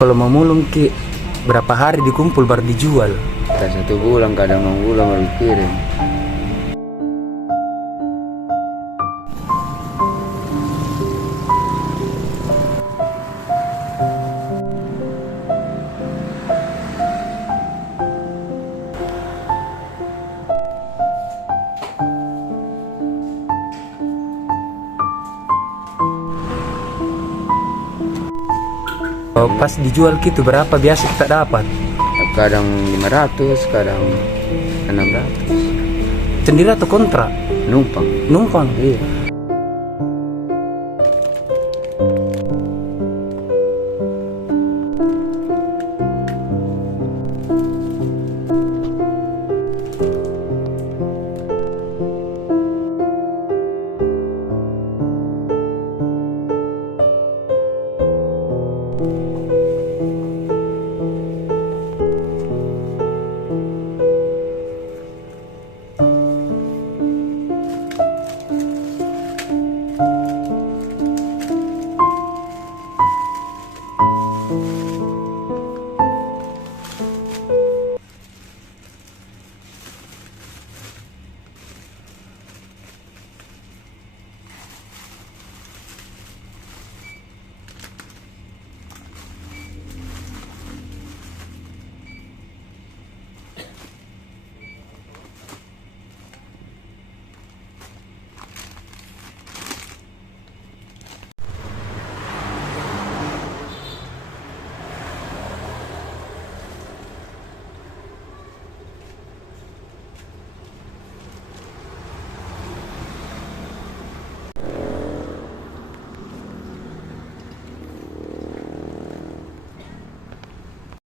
Kalau mau mulung ki berapa hari dikumpul baru dijual? Kadang 1 bulan, kadang 6 bulan baru kirim. Oh, pas dijual gitu berapa biasa kita dapat? Kadang 500, kadang 600. Sendiri atau kontrak? Numpang. Numpang. Iya.